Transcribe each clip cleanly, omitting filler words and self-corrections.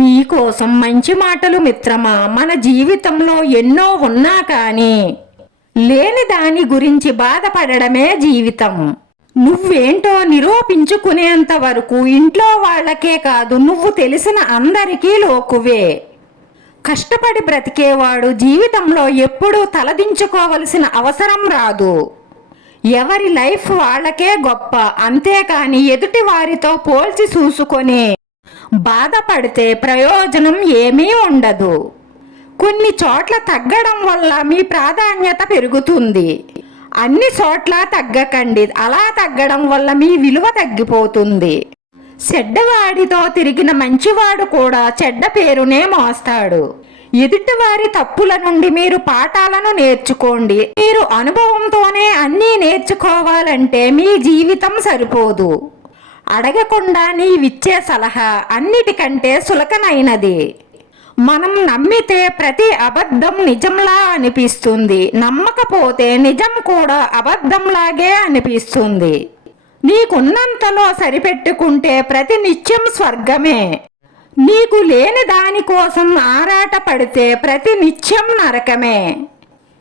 మీకోసం మంచి మాటలు మిత్రమా. మన జీవితంలో ఎన్నో ఉన్నా కానీ లేని దాని గురించి బాధపడడమే జీవితం. నువ్వేంటో నిరూపించుకునేంత వరకు ఇంట్లో వాళ్ళకే కాదు, నువ్వు తెలిసిన అందరికీ లోకువే. కష్టపడి బ్రతికేవాడు జీవితంలో ఎప్పుడూ తలదించుకోవలసిన అవసరం రాదు. ఎవరి లైఫ్ వాళ్ళకే గొప్ప, అంతేకాని ఎదుటి వారితో పోల్చి చూసుకొని బాధపడితే ప్రయోజనం ఏమీ ఉండదు. కొన్ని చోట్ల తగ్గడం వల్ల మీ ప్రాధాన్యత పెరుగుతుంది. అన్ని చోట్ల తగ్గకండి, అలా తగ్గడం వల్ల మీ విలువ తగ్గిపోతుంది. చెడ్డవాడితో తిరిగిన మంచివాడు కూడా చెడ్డ పేరునే మోస్తాడు. ఎదుటివారి తప్పుల నుండి మీరు పాఠాలను నేర్చుకోండి. మీరు అనుభవంతోనే అన్నీ నేర్చుకోవాలంటే మీ జీవితం సరిపోదు. అడగకుండా నీవిచ్చే సలహా అన్నిటికంటే సులకనైనది. మనం నమ్మితే ప్రతి అబద్ధం నిజంలా అనిపిస్తుంది, నమ్మకపోతే నిజం కూడా అబద్ధంలాగే అనిపిస్తుంది. నీకున్నంతలో సరిపెట్టుకుంటే ప్రతి నిత్యం స్వర్గమే. నీకు లేని దానికోసం ఆరాట పడితే ప్రతి నిత్యం నరకమే.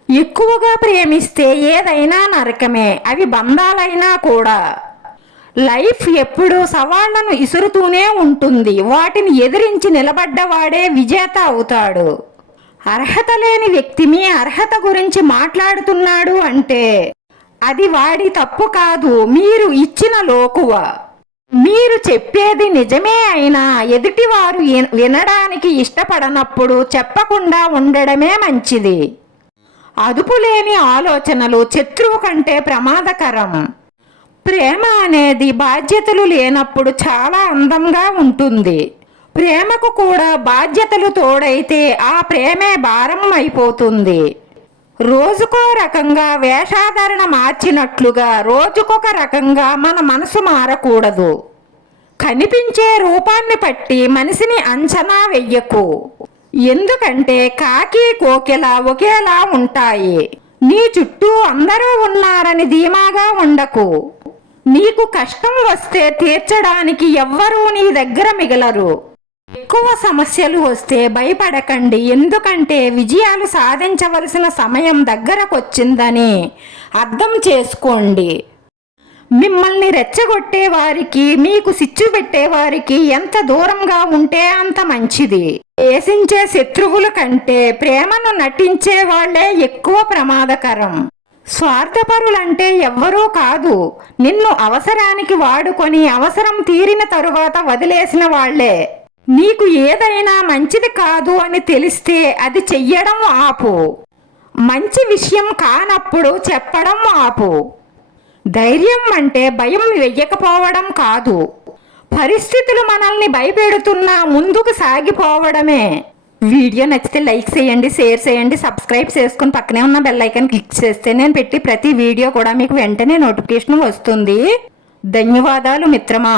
ఎక్కువగా ప్రేమిస్తే ఏదైనా నరకమే, అవి బంధాలైనా కూడా. లైఫ్ ఎప్పుడూ సవాళ్లను ఇసురుతూనే ఉంటుంది. వాటిని ఎదిరించి నిలబడ్డవాడే విజేత అవుతాడు. అర్హత లేని వ్యక్తి మీ అర్హత గురించి మాట్లాడుతున్నాడు అంటే అది వాడి తప్పు కాదు, మీరు ఇచ్చిన లోకువ. మీరు చెప్పేది నిజమే అయినా ఎదుటివారు వినడానికి ఇష్టపడనప్పుడు చెప్పకుండా ఉండడమే మంచిది. అదుపులేని ఆలోచనలు శత్రువు కంటే ప్రమాదకరం. ప్రేమ అనేది బాధ్యతలు లేనప్పుడు చాలా అందంగా ఉంటుంది. ప్రేమకు కూడా బాధ్యతలు తోడైతే ఆ ప్రేమే భారం అయిపోతుంది. రోజుకో రకంగా వేషాధారణ మార్చినట్లుగా రోజుకొక రకంగా మన మనసు మారకూడదు. కనిపించే రూపాన్ని బట్టి మనిషిని అంచనా వెయ్యకు. ఎందుకంటే కాకి కోకిల ఒకేలా ఉంటాయి. నీ చుట్టూ అందరూ ఉన్నారని ధీమాగా ఉండకు. నీకు కష్టం వస్తే తీర్చడానికి ఎవ్వరూ నీ దగ్గర మిగలరు. ఎక్కువ సమస్యలు వస్తే భయపడకండి, ఎందుకంటే విజయాలు సాధించవలసిన సమయం దగ్గరకొచ్చిందని అర్థం చేసుకోండి. మిమ్మల్ని రెచ్చగొట్టే వారికి, మీకు సిచ్చు పెట్టేవారికి ఎంత దూరంగా ఉంటే అంత మంచిది. ఏసించే శత్రువుల కంటే ప్రేమను నటించే వాళ్లే ఎక్కువ ప్రమాదకరం. స్వార్థపరులంటే ఎవ్వరూ కాదు, నిన్ను అవసరానికి వాడుకొని అవసరం తీరిన తరువాత వదిలేసిన వాళ్లే. నీకు ఏదైనా మంచిది కాదు అని తెలిస్తే అది చెయ్యడం ఆపు. మంచి విషయం కానప్పుడు చెప్పడం ఆపు. ధైర్యం అంటే భయం వెయ్యకపోవడం కాదు, పరిస్థితులు మనల్ని భయపెడుతున్నా ముందుకు సాగిపోవడమే. వీడియో నచ్చితే లైక్ చేయండి, షేర్ చేయండి, సబ్స్క్రైబ్ చేసుకుని పక్కనే ఉన్న బెల్ ఐకాన్ క్లిక్ చేస్తే నేను పెట్టి ప్రతి వీడియో కూడా మీకు వెంటనే నోటిఫికేషన్ వస్తుంది. ధన్యవాదాలు మిత్రమా.